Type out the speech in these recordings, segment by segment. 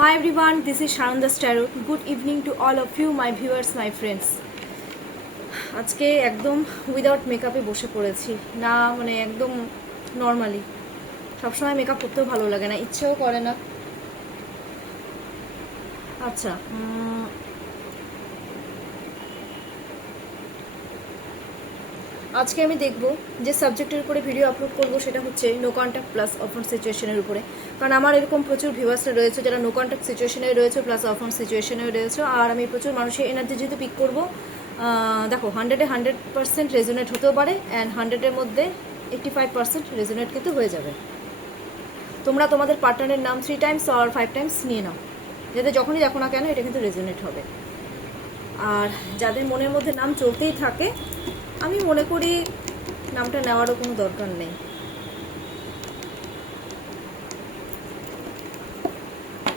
Hi everyone, this is Sharanda Starot. Good evening to all of you, my viewers, my friends. আজকে একদম without মেকআপে বসে পড়েছি না, মানে একদম নর্মালি। সবসময় মেকআপ করতেও ভালো লাগে না, ইচ্ছেও করে না। আচ্ছা, আজকে আমি দেখব যে সাবজেক্টের উপরে ভিডিও আপলোড করব সেটা হচ্ছে নো কন্ট্যাক্ট প্লাস অফেন্স সিচুয়েশনের উপরে। কারণ আমার এরকম প্রচুর ভিউয়ার্সরা রয়েছে যারা নো কন্ট্যাক্ট সিচুয়েশনে রয়েছে প্লাস অফেন্স সিচুয়েশনে রয়েছে, আর আমি প্রচুর মানুষের এনার্জি যেহেতু পিক করবো। দেখো 100% রেজোনেট হতেও পারে, অ্যান্ড 100-এর মধ্যে 85% রেজোনেট কিন্তু হয়ে যাবে। তোমরা তোমাদের পার্টনারের নাম 3 টাইমস আর 5 টাইমস নিয়ে নাও, যাতে যখনই দেখো না কেন এটা কিন্তু রেজোনেট হবে। আর যাদের মনের মধ্যে নাম চলতেই থাকে, আমি মনে করি নামটা নেওয়ারও কোনো দরকার নেই।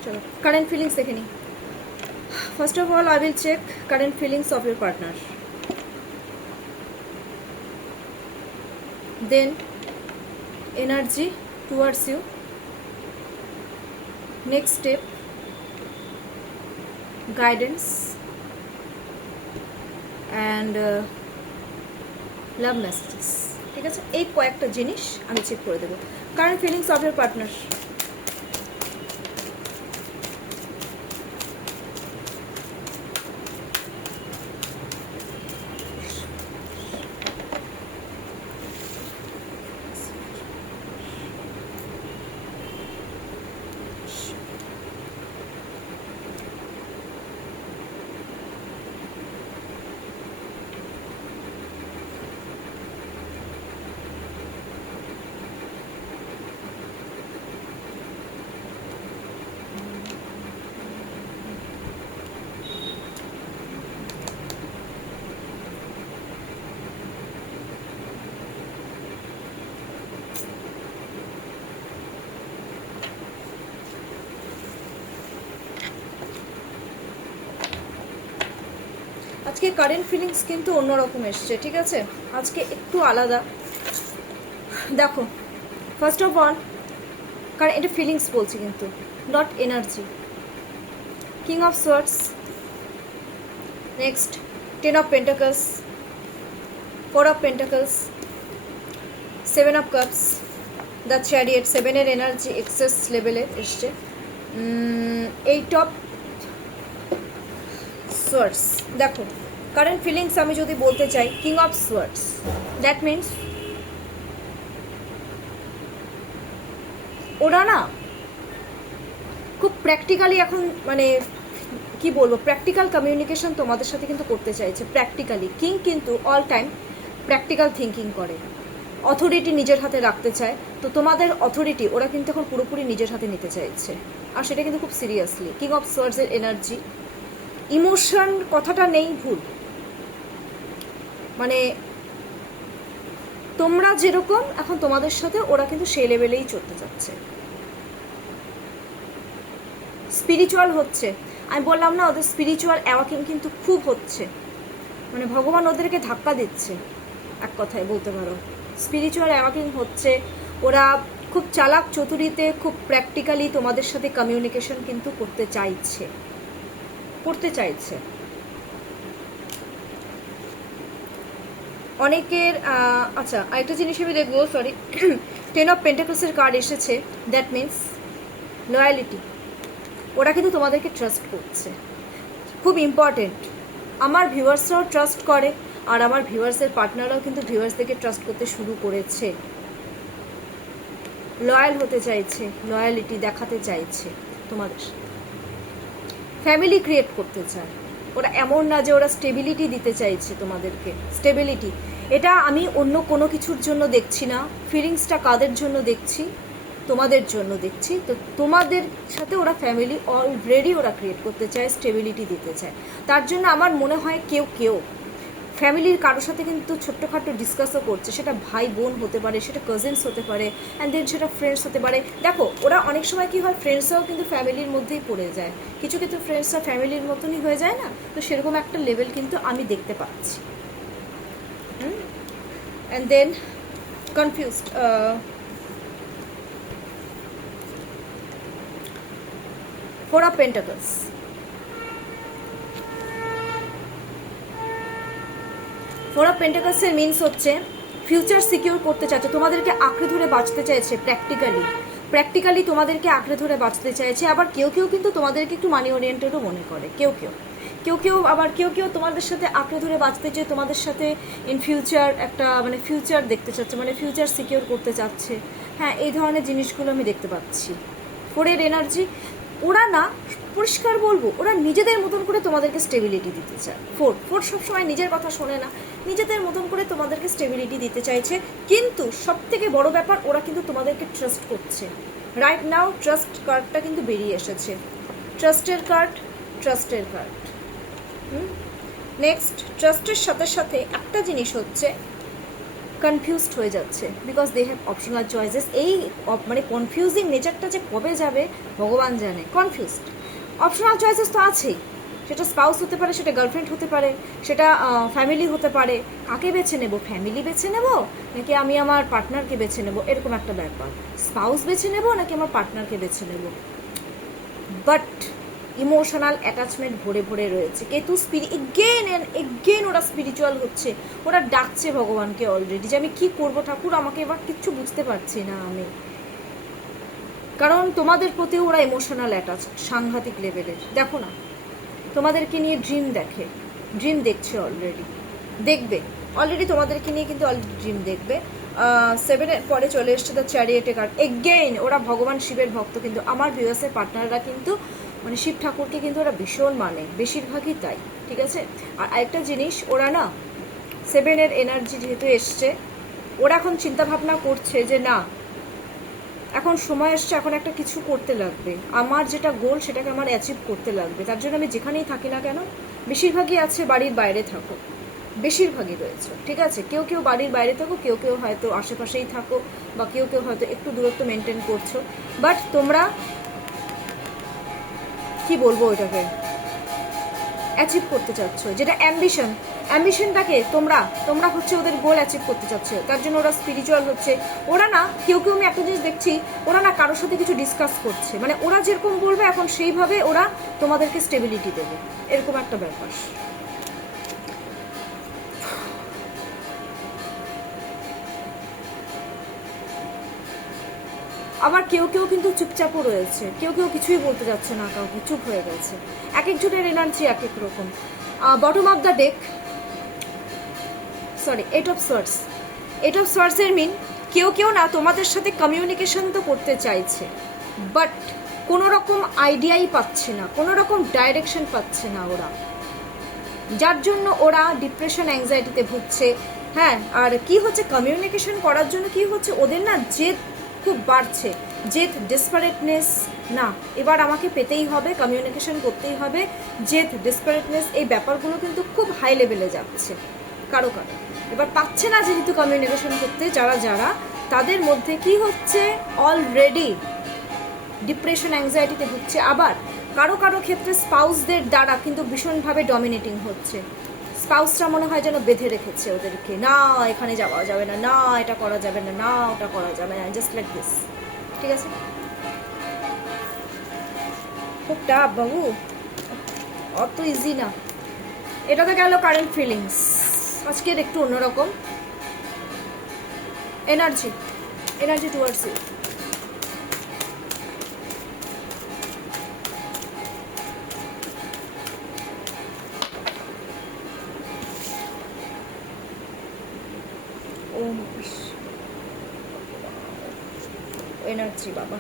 চলো কারেন্ট ফিলিংস দেখে নিই। First of all I will check current feelings of your partner, then energy towards you, next step guidance and love messages. ঠিক আছে, এই কয়েকটা জিনিস আমি চেক করে দেবো। Current feelings of your partner. আজকে কারেন্ট ফিলিংস কিন্তু অন্যরকম এসছে, ঠিক আছে, আজকে একটু আলাদা। দেখো ফার্স্ট অফ অল, কারণ এটা ফিলিংস বলছি কিন্তু not energy. King of swords, next 10 of pentacles, 4 of pentacles, 7 of cups, the chariot, 7-এর এনার্জি এক্সেস লেভেলে এসছে, 8 অফ সোয়ার্ডস। দেখো কারেন্ট ফিলিংস আমি যদি বলতে চাই, king of swords, that means ওরা না খুব প্র্যাকটিক্যালি এখন, মানে কি বলবো, প্র্যাকটিক্যাল কমিউনিকেশন তোমাদের সাথে কিন্তু করতে চাইছে প্র্যাকটিক্যালি। কিং কিন্তু অল টাইম প্র্যাকটিক্যাল থিঙ্কিং করে, অথরিটি নিজের হাতে রাখতে চায়। তো তোমাদের অথরিটি ওরা কিন্তু এখন পুরোপুরি নিজের হাতে নিতে চাইছে, আর সেটা কিন্তু খুব সিরিয়াসলি। কিং অফ সোয়ার্ডসের এনার্জি, ইমোশন কথাটা নেই, ভুল। মানে তোমরা যেরকম এখন তোমাদের সাথে ওরা কিন্তু সেই লেভেলেই চলতে যাচ্ছে। স্পিরিচুয়াল হচ্ছে, আমি বললাম না ওদের স্পিরিচুয়াল অ্যাওয়াকিং কিন্তু খুব হচ্ছে, মানে ভগবান ওদেরকে ধাক্কা দিচ্ছে, এক কথায় বলতে পারো। স্পিরিচুয়াল অ্যাওয়াকিং হচ্ছে, ওরা খুব চালাক চতুরিতে খুব প্র্যাকটিক্যালি তোমাদের সাথে কমিউনিকেশন কিন্তু করতে চাইছে। অনেকের আচ্ছা আরেকটা জিনিস আমি দেখবো, সরি 10 অফ পেন্টাকলসের কার্ড এসেছে, দ্যাট মিনস লয়ালিটি। ওরা কিন্তু তোমাদেরকে ট্রাস্ট করছে, খুব ইম্পর্টেন্ট। আমার ভিউয়ার্সরাও ট্রাস্ট করে, আর আমার ভিউয়ার্সের পার্টনাররাও কিন্তু ভিউয়ার্সদেরকে ট্রাস্ট করতে শুরু করেছে। লয়াল হতে চাইছে, লয়ালিটি দেখাতে চাইছে তোমাদের, ফ্যামিলি ক্রিয়েট করতে চায় ওরা। এমন না যে ওরা স্টেবিলিটি দিতে চাইছে তোমাদেরকে, স্টেবিলিটি এটা আমি অন্য কোনো কিছুর জন্য দেখছি না। ফিলিংসটা কাদের জন্য দেখছি, তোমাদের জন্য দেখছি। তো তোমাদের সাথে ওরা ফ্যামিলি অলরেডি ওরা ক্রিয়েট করতে চায়, স্টেবিলিটি দিতে চায়। তার জন্য আমার মনে হয় কেউ ফ্যামিলির কারোর সাথে কিন্তু ছোট্টখাটো ডিসকাসও করছে, সেটা ভাই বোন হতে পারে, সেটা কাজিনস হতে পারে, অ্যান্ড দেন সেটা ফ্রেন্ডস হতে পারে। দেখো ওরা অনেক সময় কি হয়, ফ্রেন্ডসরাও কিন্তু ফ্যামিলির মধ্যেই পড়ে যায়, কিছু কিন্তু ফ্রেন্ডসরা ফ্যামিলির মতনই হয়ে যায় না, তো সেরকম একটা লেভেল কিন্তু আমি দেখতে পাচ্ছি। And then confused, four of pentacles, four of পেন্টাকলসের মিনস হচ্ছে ফিউচার সিকিউর করতে চাইছে, তোমাদেরকে আঁকড়ে ধরে বাঁচতে চাইছে, প্র্যাকটিক্যালি তোমাদেরকে আঁকড়ে ধরে বাঁচতে চাইছে। আবার কেউ কেউ কিন্তু তোমাদেরকে একটু মানি ওরিয়েন্টেডও মনে করে, কেউ কেউ তোমাদের সাথে আঁকড়ে ধরে বাঁচতে চেয়ে তোমাদের সাথে ইন ফিউচার একটা মানে ফিউচার দেখতে চাচ্ছে, মানে ফিউচার সিকিউর করতে চাচ্ছে। হ্যাঁ, এই ধরনের জিনিসগুলো আমি দেখতে পাচ্ছি। ফোরের এনার্জি, ওরা না, পরিষ্কার বলবো, ওরা নিজেদের মতন করে তোমাদেরকে স্টেবিলিটি দিতে চায়। ফোর সবসময় নিজের কথা শোনে না, নিজেদের মতন করে তোমাদেরকে স্টেবিলিটি দিতে চাইছে। কিন্তু সব থেকে বড় ব্যাপার, ওরা কিন্তু তোমাদেরকে ট্রাস্ট করছে। রাইট নাও ট্রাস্ট কার্ডটা কিন্তু বেরিয়ে এসেছে, ট্রাস্টের কার্ড। নেক্সট, ট্রাস্টের সাথে সাথে একটা জিনিস হচ্ছে কনফিউজড হয়ে যাচ্ছে, because they have optional choices. এই মানে কনফিউজিং নেচারটা যে কবে যাবে ভগবান জানে। কনফিউজড, অপশনাল চয়েসেস তো আছেই, সেটা স্পাউস হতে পারে, সেটা গার্লফ্রেন্ড হতে পারে, সেটা ফ্যামিলি হতে পারে। কাকে বেছে নেব? ফ্যামিলি বেছে নেব নাকি আমি আমার পার্টনারকে বেছে নেব, এরকম একটা ব্যাপার। স্পাউস বেছে নেব নাকি আমার পার্টনারকে বেছে নেব। বাট ইমোশনাল অ্যাটাচমেন্ট ভরে ভরে রয়েছে। কেতু এগেন ওরা স্পিরিচুয়াল হচ্ছে, ওরা ডাকছে ভগবানকে অলরেডি যে আমি কি করবো ঠাকুর, আমাকে এবার কিচ্ছু বুঝতে পারছি না আমি। কারণ তোমাদের প্রতি ওরা ইমোশনাল অ্যাটাচ সাংঘাতিক লেভেলের। দেখো না, তোমাদেরকে নিয়ে ড্রিম দেখছে অলরেডি তোমাদেরকে নিয়ে কিন্তু অলরেডি ড্রিম দেখবে। 7-এর পরে চলে এসছে দ্য চ্যারিয়েটের কার্ড। এগেইন ওরা ভগবান শিবের ভক্ত, কিন্তু আমার ভিউয়ার্সের পার্টনাররা কিন্তু মানে শিব ঠাকুরকে কিন্তু ওরা ভীষণ মানে, বেশিরভাগই তাই, ঠিক আছে। আর আরেকটা জিনিস, ওরা না 7-এর এনার্জি যেহেতু এসছে, ওরা এখন চিন্তা ভাবনা করছে যে না, এখন সময় এসছে, এখন একটা কিছু করতে লাগবে, আমার যেটা গোল সেটাকে আমার অ্যাচিভ করতে লাগবে। তার জন্য আমি যেখানেই থাকি না কেন, বেশিরভাগই আছে বাড়ির বাইরে থাকো, বেশিরভাগই রয়েছে, ঠিক আছে। কেউ কেউ বাড়ির বাইরে থাকো, কেউ কেউ হয়তো আশেপাশেই থাকো, বা কেউ কেউ হয়তো একটু দূরত্ব মেনটেন করছো। বাট তোমরা কি বলবো, ওইটাকে অ্যাচিভ করতে চাচ্ছ, যেটা অ্যাম্বিশনটাকে তোমরা হচ্ছে ওদের গোল অ্যাচিভ করতে চাচ্ছে। তার জন্য ওরা স্পিরিচুয়াল হচ্ছে। ওরা না, কেউ আমি একটা জিনিস দেখছি, ওরা না কারোর সাথে কিছু ডিসকাস করছে, মানে ওরা যেরকম বলবে এখন সেইভাবে ওরা তোমাদেরকে স্টেবিলিটি দেবে, এরকম একটা ব্যাপার। আবার কেউ কিন্তু চুপচাপও রয়েছে, কেউ কিছুই বলতে যাচ্ছে না কাউকে, চুপ হয়ে গেছে। এক একজনের এনার্জি এক এক রকম। Bottom of the deck, sorry, 8 of সোয়ার্ডসের মিন, কেউ না তোমাদের সাথে কমিউনিকেশন তো করতে চাইছে, বাট কোনো রকম আইডিয়াই পাচ্ছে না, কোনো রকম ডাইরেকশন পাচ্ছে না ওরা, যার জন্য ওরা ডিপ্রেশন অ্যাংজাইটিতে ভুগছে। হ্যাঁ, আর কি হচ্ছে, কমিউনিকেশন করার জন্য কি হচ্ছে, ওদের না জেদ খুব বাড়ছে, ডেসপারেটনেস, না এবার আমাকে পেতেই হবে, কমিউনিকেশন করতেই হবে, ডেসপারেটনেস, এই ব্যাপারগুলো কিন্তু খুব হাই লেভেলে যাচ্ছে কারো এবার পাচ্ছে না যেহেতু কমিউনিকেশন করতে, যারা তাদের মধ্যে কি হচ্ছে, অলরেডি ডিপ্রেশন অ্যাংজাইটিতে ভুগছে। আবার কারো ক্ষেত্রে স্পাউসদের দ্বারা কিন্তু ভীষণভাবে ডমিনেটিং হচ্ছে, স্পাউসরা মনে হয় যেন বেঁধে রেখেছে ওদেরকে, না এখানে যাওয়া যাবে না, না এটা করা যাবে না, না ওটা করা যাবে না, জাস্ট লাইক দিস, ঠিক আছে। খুব টাফ বাবু, অত ইজি না। এটা তো গেল কারেন্ট ফিলিংস, আজকের একটু অন্যরকম এনার্জি টুয়ার্ডস ইউ। এনার্জি বাবা,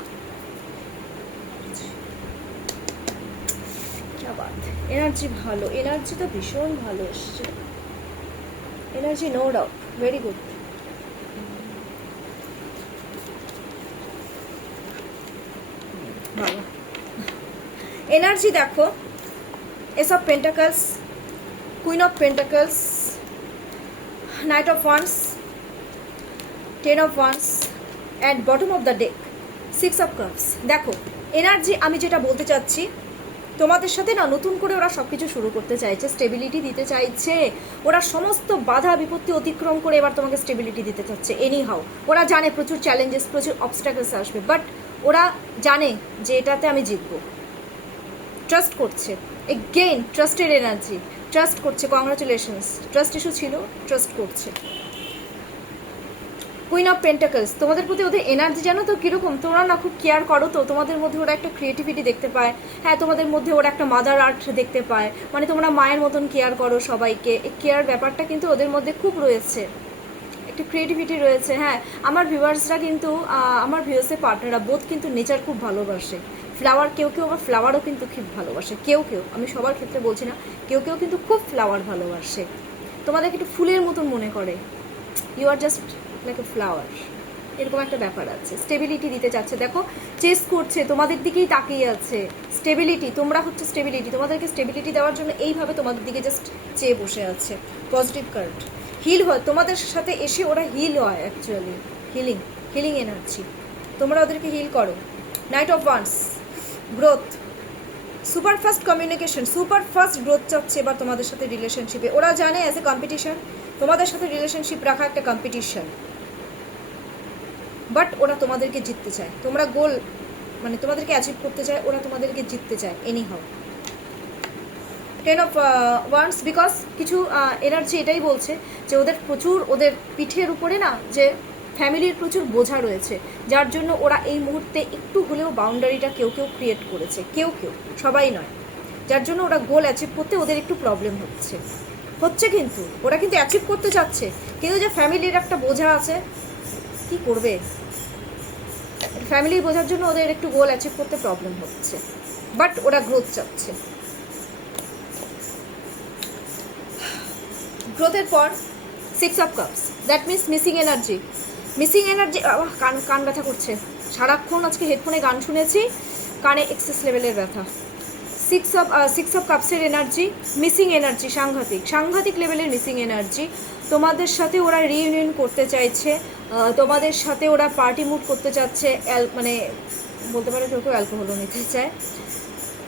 এনার্জি ভালো, এনার্জি তো ভীষণ ভালো এসছে, energy no doubt, very good. বাবা এনার্জি দেখো, ace of pentacles, queen of pentacles, knight of wands, 10 of wands, and bottom of the deck 6 of cups. দেখো এনার্জি, আমি যেটা বলতে চাচ্ছি, তোমাদের সাথে না নতুন করে ওরা সবকিছু শুরু করতে চাইছে, স্টেবিলিটি দিতে চাইছে, ওরা সমস্ত বাধা বিপত্তি অতিক্রম করে এবার তোমাকে স্টেবিলিটি দিতে চাচ্ছে। এনিহাউ ওরা জানে প্রচুর চ্যালেঞ্জেস, প্রচুর অবস্ট্যাকলস আসবে, বাট ওরা জানে যে এটাতে আমি জিতবো, ট্রাস্ট করছে, এগেইন ট্রাস্টের এনার্জি, ট্রাস্ট করছে, কংগ্রাচুলেশনস, ট্রাস্ট ইস্যু ছিল, ট্রাস্ট করছে। কুইন অফ পেন্টাকলস, তোমাদের প্রতি ওদের এনার্জি জানো তো কীরকম, তোমরা না খুব কেয়ার করো তো, তোমাদের মধ্যে ওরা একটা ক্রিয়েটিভিটি দেখতে পায়, হ্যাঁ তোমাদের মধ্যে ওরা একটা মাদার আর্ট দেখতে পায়, মানে তোমরা মায়ের মতন কেয়ার করো সবাইকে, এই কেয়ার ব্যাপারটা কিন্তু ওদের মধ্যে খুব রয়েছে, একটা ক্রিয়েটিভিটি রয়েছে। হ্যাঁ আমার ভিউয়ার্সরা কিন্তু আমার ভিউয়ার্সের পার্টনাররা বোধ কিন্তু নেচার খুব ভালোবাসে, ফ্লাওয়ার, কেউ কেউ আবার ফ্লাওয়ারও কিন্তু খুব ভালোবাসে, কেউ কেউ, আমি সবার ক্ষেত্রে বলছি না, কেউ কেউ কিন্তু খুব ফ্লাওয়ার ভালোবাসে, তোমাদেরকে একটু ফুলের মতন মনে করে, you are just like a flower, এরকম একটা ব্যাপার আছে। স্টেবিলিটি দিতে চাচ্ছে, দেখো চেস করছে, তোমাদের দিকেই তাকিয়ে আছে, স্টেবিলিটি, তোমরা হচ্ছে স্টেবিলিটি, তোমাদেরকে স্টেবিলিটি দেওয়ার জন্য এইভাবে তোমাদের দিকে জাস্ট চেয়ে বসে আছে। পজিটিভ কার্ড, হিল হয় তোমাদের সাথে এসে, ওরা হিল হয় অ্যাকচুয়ালি, হিলিং, হিলিং এনার্জি, তোমরা ওদেরকে হিল করো। Night of once, growth, super fast communication, super fast growth চাচ্ছে এবার তোমাদের সাথে রিলেশনশিপে, ওরা জানে অ্যাজ এ কম্পিটিশন তোমাদের সাথে রিলেশনশিপ রাখা একটা কম্পিটিশন, বাট ওরা তোমাদেরকে জিততে চায়, তোমরা গোল মানে তোমাদেরকে অ্যাচিভ করতে চায়, ওরা তোমাদেরকে জিততে চায় any how. 10 of once, because কিছু এনার্জি এটাই বলছে যে ওদের প্রচুর, ওদের পিঠের উপরে না যে ফ্যামিলির প্রচুর বোঝা রয়েছে, যার জন্য ওরা এই মুহূর্তে একটু হলেও বাউন্ডারিটা কেউ কেউ ক্রিয়েট করেছে, কেউ কেউ, সবাই নয়, যার জন্য ওরা গোল অ্যাচিভ করতে ওদের একটু প্রবলেম হচ্ছে, কিন্তু ওরা কিন্তু অ্যাচিভ করতে চাচ্ছে, কিন্তু যে ফ্যামিলির একটা বোঝা আছে, কি করবে, ফ্যামিলির বোঝার জন্য ওদের একটু গোল অ্যাচিভ করতে প্রবলেম হচ্ছে, বাট ওরা গ্রোথ চাচ্ছে। গ্রোথের পর 6 of cups, that means missing energy, missing energy, কান কান ব্যথা করছে, সারাক্ষণ আজকে হেডফোনে গান শুনেছি, কানে এক্সেস লেভেলের ব্যথা। 6 অফ কাপসের এনার্জি, মিসিং এনার্জি, সাংঘাতিক, সাংঘাতিক লেভেলের মিসিং এনার্জি, তোমাদের সাথে ওরা রিইউনিয়ন করতে চাইছে, তোমাদের সাথে ওরা পার্টি মুড করতে চাচ্ছে, মানে বলতে পারো কেউ কেউ অ্যালকোহলও নিতে চায়,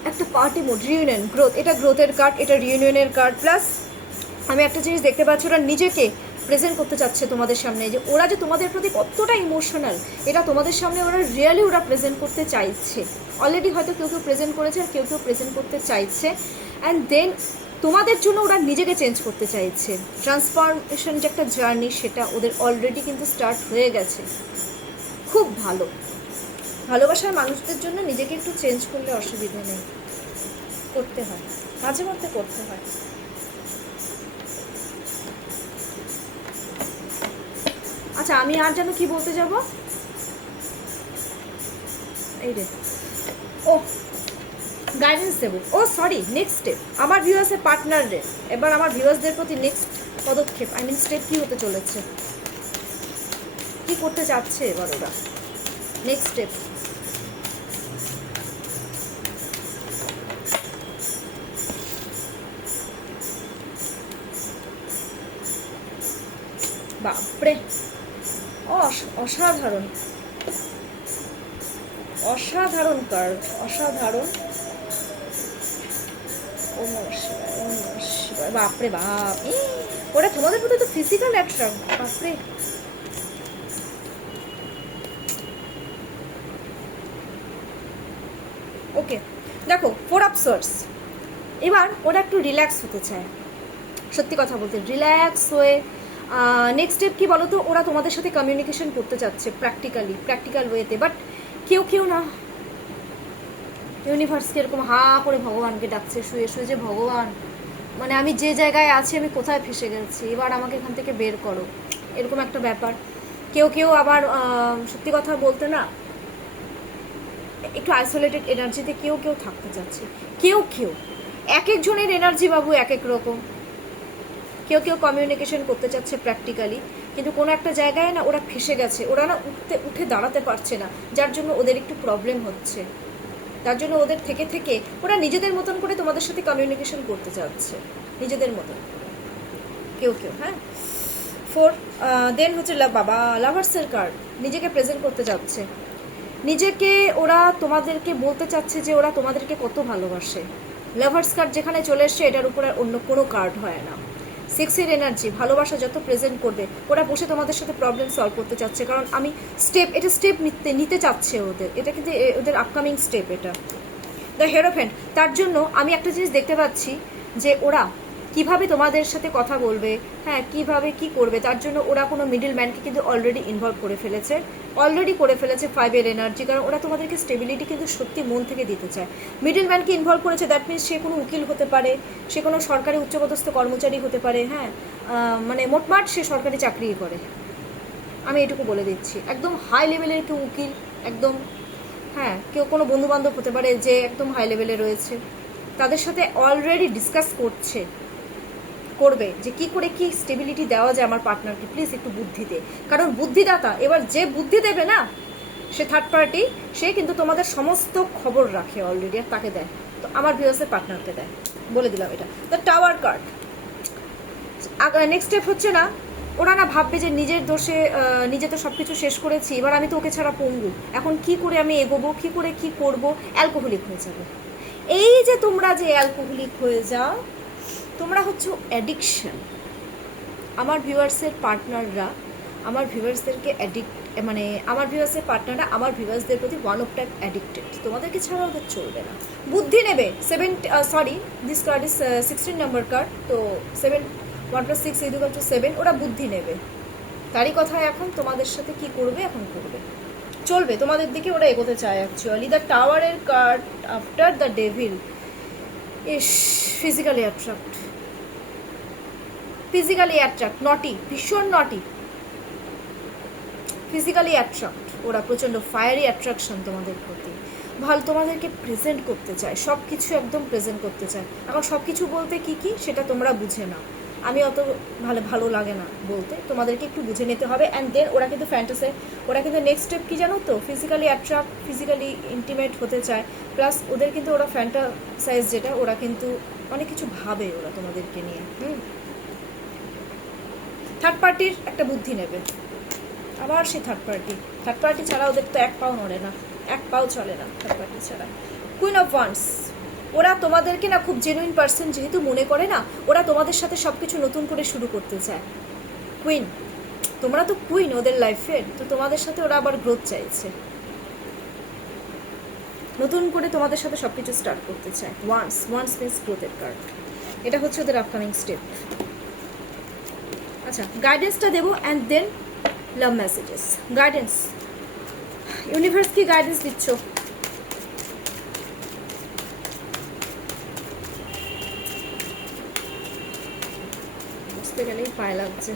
একটা পার্টি মুড, রিইউনিয়ন, গ্রোথ, এটা গ্রোথের কার্ড, এটা রিইউনিয়নের কার্ড, প্লাস আমি একটা জিনিস দেখতে পাচ্ছি, ওরা নিজেকে প্রেজেন্ট করতে চাচ্ছে তোমাদের সামনে, যে ওরা যে তোমাদের প্রতি কতটা ইমোশনাল, এটা তোমাদের সামনে ওরা রিয়েলি ওরা প্রেজেন্ট করতে চাইছে, অলরেডি হয়তো কেউ কেউ প্রেজেন্ট করেছে আর কেউ কেউ প্রেজেন্ট করতে চাইছে, অ্যান্ড দেন তোমাদের জন্য ওরা নিজেকে চেঞ্জ করতে চাইছে, ট্রান্সফরমেশন যে একটা জার্নি সেটা ওদের অলরেডি কিন্তু স্টার্ট হয়ে গেছে, খুব ভালো, ভালোবাসার মানুষদের জন্য নিজেকে একটু চেঞ্জ করলে অসুবিধা নেই, করতে হয়, মাঝে মধ্যে করতে হয়। আচ্ছা আমি আর যেন কি বলতে যাব, এই রে, ও গাইডেন্স দেবো, ও সরি, নেক্সট স্টেপ আমার ভিউয়ার্সের পার্টনারদের, এবার আমার ভিউয়ার্সদের প্রতি নেক্সট পদক্ষেপ, আই মিন স্টেপ কী হতে চলেছে, কি করতে চাচ্ছে এবার ওরা, নেক্সট স্টেপ। বাপরে, অসাধারণ, অসাধারণ কার্ড, অসাধারণ, ও বাপরে বাপ, ওরা তোমাদের প্রতি তো ফিজিক্যাল অ্যাট্রাক্ট, বাপরে, ওকে দেখো 4 অফ সোর্স, এবার ওরা একটু রিল্যাক্স হতে চায়, সত্যি কথা বলতে রিল্যাক্স হয়ে নেক্সট স্টেপ কী বলো তো, ওরা তোমাদের সাথে কমিউনিকেশন করতে চাচ্ছে প্র্যাকটিক্যাল ওয়েতে, বাট কেউ কেউ না ইউনিভার্সকে এরকম হা করে ভগবানকে ডাকছে শুয়ে শুয়ে, যে ভগবান মানে আমি যে জায়গায় আছি আমি কোথায় ফেসে গেছি, এবার আমাকে এখান থেকে বের করো, এরকম একটা ব্যাপার। কেউ কেউ আবার সত্যি কথা বলতে না একটু আইসোলেটেড এনার্জিতে কেউ কেউ থাকতে চাচ্ছে, কেউ কেউ, এক একজনের এনার্জি বাবু এক এক রকম, কেউ কেউ কমিউনিকেশন করতে চাচ্ছে প্র্যাকটিক্যালি, কিন্তু কোনো একটা জায়গায় না ওরা ফেসে গেছে, ওরা না উঠে দাঁড়াতে পারছে না, যার জন্য ওদের একটু প্রবলেম হচ্ছে, তার জন্য ওদের থেকে থেকে ওরা নিজেদের মতন করে তোমাদের সাথে কমিউনিকেশন করতে চাচ্ছে, নিজেদের মতন কেউ কেউ, হ্যাঁ। 4 দেন হচ্ছে বাবা লাভার্সের কার্ড, নিজেকে প্রেজেন্ট করতে যাচ্ছে, নিজেকে ওরা তোমাদেরকে বলতে চাচ্ছে যে ওরা তোমাদেরকে কত ভালোবাসে, লাভার্স কার্ড যেখানে চলে এসছে এটার উপর আর অন্য কোনো কার্ড হয় না। 6 এনার্জি, ভালোবাসা যত প্রেজেন্ট করবে ওরা বসে তোমাদের সাথে প্রবলেম সলভ করতে চাচ্ছে, কারণ আমি স্টেপ নিতে চাচ্ছে ওদের, এটা কিন্তু ওদের আপকামিং স্টেপ, এটা দ্য হেরোফেন্ট। তার জন্য আমি একটা জিনিস দেখতে পাচ্ছি যে ওরা কিভাবে তোমাদের সাথে কথা বলবে, হ্যাঁ কিভাবে কি করবে, তার জন্য ওরা কোনো মিডল ম্যানকে কিন্তু অলরেডি ইনভলভ করে ফেলেছে, অলরেডি করে ফেলেছে 5-এর এনার্জি। কারণ ওরা তোমাদেরকে স্টেবিলিটি কিন্তু সত্যি মন থেকে দিতে চায়। মিডল ম্যানকে ইনভলভ করেছে, দ্যাট মিনস সে কোনো উকিল হতে পারে, সে কোনো সরকারি উচ্চপদস্থ কর্মচারী হতে পারে, হ্যাঁ মানে মোটমাট সে সরকারি চাকরিই করে, আমি এটুকু বলে দিচ্ছি। একদম হাই লেভেলের কেউ উকিল, একদম হ্যাঁ কেউ কোনো বন্ধুবান্ধব হতে পারে যে একদম হাই লেভেলে রয়েছে, তাদের সাথে অলরেডি ডিসকাস করবে যে কি করে কি স্টেবিলিটি দেওয়া যায় আমার পার্টনারকে, প্লিজ একটু বুদ্ধিতে। কারণ বুদ্ধিদাতা, এবার যে বুদ্ধি দেবে না সে থার্ড পার্টি, সে কিন্তু তোমাদের সমস্ত খবর রাখে অলরেডি আর তাকে দেয়। তো আমার ভিউয়ার্সের পার্টনারকে দেয়, বলে দিলাম এটা। The tower card. Next step হচ্ছে না, ওরা না ভাববে যে নিজের দোষে নিজে তো সবকিছু শেষ করেছি, এবার আমি তো ওকে ছাড়া পঙ্গু, এখন কি করে আমি এগোবো, কি করে কি করব, অ্যালকোহলিক হয়ে যাবে। এই যে তোমরা যে অ্যালকোহলিক হয়ে যাও, তোমরা হচ্ছে অ্যাডিকশন। আমার ভিউয়ার্সের পার্টনাররা আমার ভিউয়ার্সদেরকে মানে আমার ভিউয়ার্সের পার্টনাররা আমার ভিউয়ার্সদের প্রতি ওয়ান অফ টাইপ অ্যাডিক্টেড। তোমাদেরকে ছাড়া ওদের চলবে না। বুদ্ধি নেবে। This card is 16 number card. তো 1 + 6 = 7। ওরা বুদ্ধি নেবে, তারই কথা এখন তোমাদের সাথে কি করবে, এখন করবে, চলবে তোমাদের দিকে, ওরা এগোতে চায় অ্যাকচুয়ালি। দ্য টাওয়ারের card after the devil is physically attract, নটি, ভীষণ নটি, ফিজিক্যালি অ্যাট্রাক্ট। ওরা প্রচণ্ড ফায়ারি অ্যাট্রাকশন তোমাদের প্রতি, ভালো তোমাদেরকে প্রেজেন্ট করতে চায়, সব কিছু একদম প্রেজেন্ট করতে চায়। এখন সব কিছু বলতে কি কি সেটা তোমরা বুঝে না, আমি অত ভালো লাগে না বলতে, তোমাদেরকে একটু বুঝে নিতে হবে। অ্যান্ড দেন ওরা কিন্তু ফ্যান্টাসি, ওরা কিন্তু নেক্সট স্টেপ কি জানো তো, ফিজিক্যালি অ্যাট্রাক্ট, ফিজিক্যালি ইন্টিমেট হতে চায়, প্লাস ওদের কিন্তু ওরা ফ্যান্টাসাইজ যেটা, ওরা কিন্তু অনেক কিছু ভাবে ওরা তোমাদেরকে নিয়ে। থার্ড পার্টির একটা বুদ্ধি নেবে, আবার সেই থার্ড পার্টি ছাড়া ওদের তো এক পাও নড়ে না, এক পাও চলে না থার্ড পার্টি ছাড়া। Queen of wands. ওরা তোমাদেরকে না খুব জেনুইন পার্সন যেহেতু মনে করে না, ওরা তোমাদের সাথে সব কিছু নতুন করে শুরু করতে চায়। কুইন, তোমরা তো কুইন ওদের লাইফের, তো তোমাদের সাথে ওরা আবার গ্রোথ চাইছে, নতুন করে তোমাদের সাথে সব কিছু স্টার্ট করতে চায়। ওয়ান্স মিন্স গ্রোথের কার্ড। এটা হচ্ছে ওদের আপকামিং স্টেপ। আচ্ছা, গাইডেন্সটা দেবো and then love messages. Guidance, universe কি গাইডেন্স দিচ্ছ? বুঝতে গেলেই পায়ে লাগছে।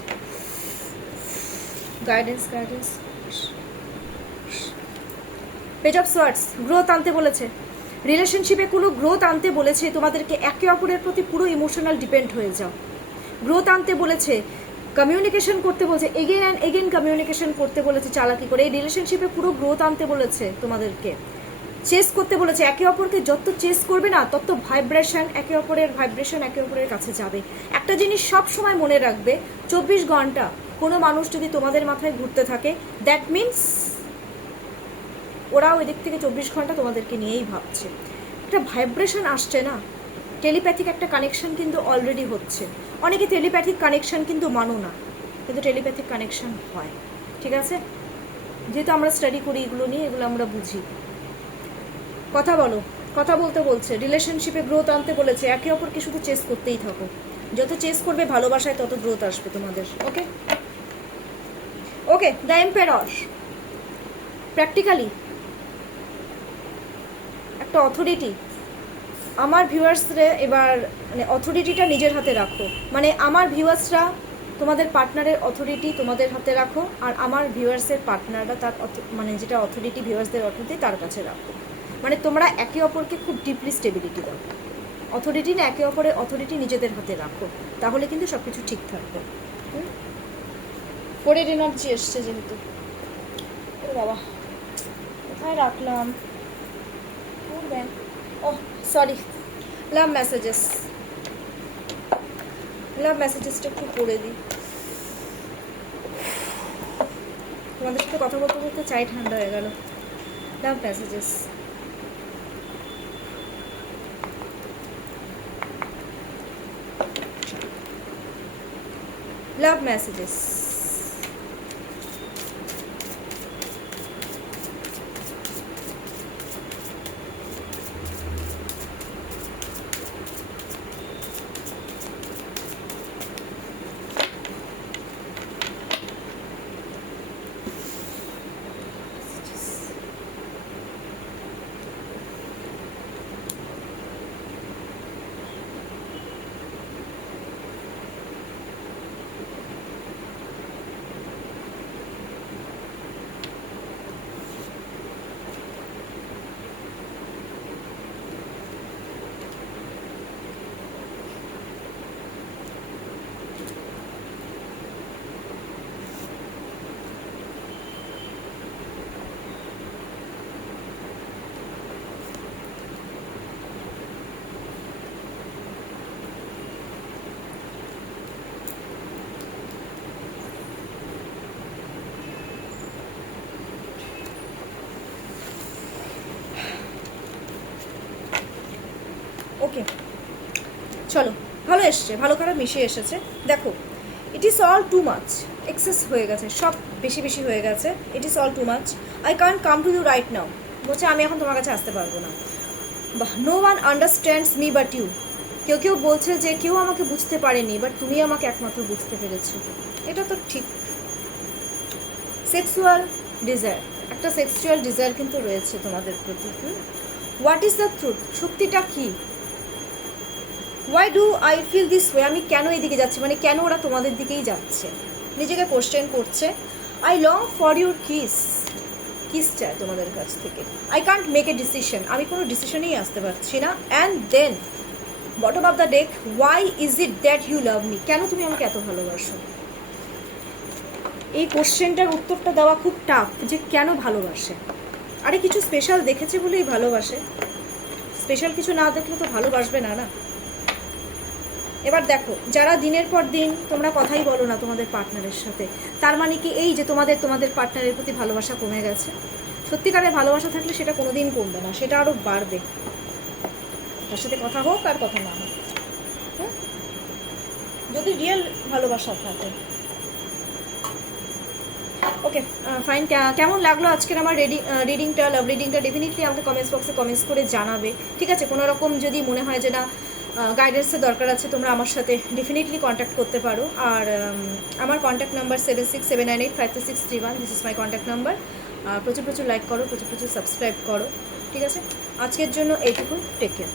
Guidance page of swords. Growth আনতে বলেছে, রিলেশনশিপে কোনো গ্রোথ আনতে বলেছে, তোমাদেরকে একে অপরের প্রতি পুরো ইমোশনাল ডিপেন্ড হয়ে যাও। গ্রোথ আনতে বলেছে, কমিউনিকেশন করতে বলছে, এগেন অ্যান্ড এগেন কমিউনিকেশন করতে বলেছে চালাকি করে। এই রিলেশনশিপে পুরো গ্রোথ আনতে বলেছে তোমাদেরকে, চেস করতে বলেছে। একে অপরকে যত চেস করবে না তত ভাইব্রেশন, একে অপরের কাছে যাবে। একটা জিনিস সব সময় মনে রাখবে, 24 ঘন্টা কোনো মানুষ যদি তোমাদের মাথায় ঘুরতে থাকে, দ্যাট মিনস ওরাও এদিক থেকে 24 ঘন্টা তোমাদেরকে নিয়েই ভাবছে। একটা ভাইব্রেশন আসছে না, টেলিপ্যাথিক একটা কানেকশন কিন্তু অলরেডি হচ্ছে। অনেকে টেলিপ্যাথিক কানেকশন কিন্তু মানো না, কিন্তু টেলিপ্যাথিক কানেকশন হয়, ঠিক আছে? যেহেতু আমরা স্টাডি করি এগুলো নিয়ে, এগুলো আমরা বুঝি। কথা বলো, কথা বলতে বলছে, রিলেশনশিপে গ্রোথ আনতে বলেছে। একে অপরকে শুধু চেস করতেই থাকো, যত চেস করবে ভালোবাসায় তত গ্রোথ আসবে তোমাদের। Okay the empire. প্র্যাকটিক্যালি একটা অথরিটি, আমার ভিউয়ার্সরা এবার মানে অথরিটিটা নিজের হাতে রাখো। মানে আমার ভিউয়ার্সরা তোমাদের পার্টনারের অথরিটি তোমাদের হাতে রাখো, আর আমার ভিউয়ার্সের পার্টনাররা তার মানে যেটা অথরিটি, ভিউয়ার্সদের অথরিটি তার কাছে রাখো। মানে তোমরা একে অপরকে খুব ডিপলি স্টেবিলিটি দাও। অথরিটি না, একে অপরের অথরিটি নিজেদের হাতে রাখো, তাহলে কিন্তু সব কিছু ঠিক থাকবে। পরের এনার্জি এসছে যেহেতু, বাবা কোথায় রাখলাম, সরি। লাভ মেসেজেসটা একটু পড়ে দিই। তোমাদের সাথে কথা বলতে বলতে চাই ঠান্ডা হয়ে গেল। লাভ মেসেজেস। ওকে, চলো, ভালো এসছে, ভালো খারাপ মিশিয়ে এসেছে। দেখো, it is all too much, excess হয়ে গেছে, সব বেশি বেশি হয়ে গেছে। It is all too much, I can't come to you right now. বলছে আমি এখন তোমার কাছে আসতে পারবো না। No one understands me but you. কেউ কেউ বলছে যে কেউ আমাকে বুঝতে পারেনি, বাট তুমি আমাকে একমাত্র বুঝতে পেরেছো। এটা তো ঠিক। সেক্সুয়াল ডিজায়ার, একটা সেক্সুয়াল ডিজায়ার কিন্তু রয়েছে তোমাদের প্রতি। হোয়াট ইজ দ্য ট্রুথ, সত্যিটা কি? Why do I feel this way, আমি কেন এইদিকে যাচ্ছি, মানে কেন ওরা তোমাদের দিকেই যাচ্ছে, নিজেকে কোশ্চেন করছে। I long for your kiss, kiss চায় তোমাদের কাছ থেকে। I can't make a decision, আমি কোনো ডিসিশনেই আসতে পারছি না। And then bottom of the deck, why is it that you love me, কেন তুমি আমাকে এত ভালোবাসো? এই কোশ্চেনটার উত্তরটা দেওয়া খুব টাফ, যে কেন ভালোবাসে। আরে কিছু স্পেশাল দেখেছে বলেই ভালোবাসে, স্পেশাল কিছু না দেখলে তো ভালোবাসবে না, না? এবার দেখো, যারা দিনের পর দিন তোমরা কথাই বলো না তোমাদের পার্টনারের সাথে, তার মানে কি এই যে তোমাদের পার্টনারের প্রতি ভালোবাসা কমে গেছে? সত্যিকারের ভালোবাসা থাকলে সেটা কোনোদিন কমবে না, সেটা আরও বাড়বে। তার সাথে কথা হোক আর কথা না হোক, যদি রিয়েল ভালোবাসা থাকে। ওকে, ফাইন। কেমন লাগলো আজকের আমার রিডিংটা, লাভ রিডিংটা? ডেফিনেটলি আমাকে কমেন্টস বক্সে কমেন্টস করে জানাবে, ঠিক আছে? কোনো রকম যদি মনে হয় যে না গাইডেন্সের দরকার আছে, তোমরা আমার সাথে ডেফিনেটলি কন্ট্যাক্ট করতে পারো। আর আমার contact number 7679852631, this is my contact number. প্রচুর প্রচুর লাইক করো, প্রচুর প্রচুর সাবস্ক্রাইব করো, ঠিক আছে? আজকের জন্য এইটুকু, টেক কেয়ার।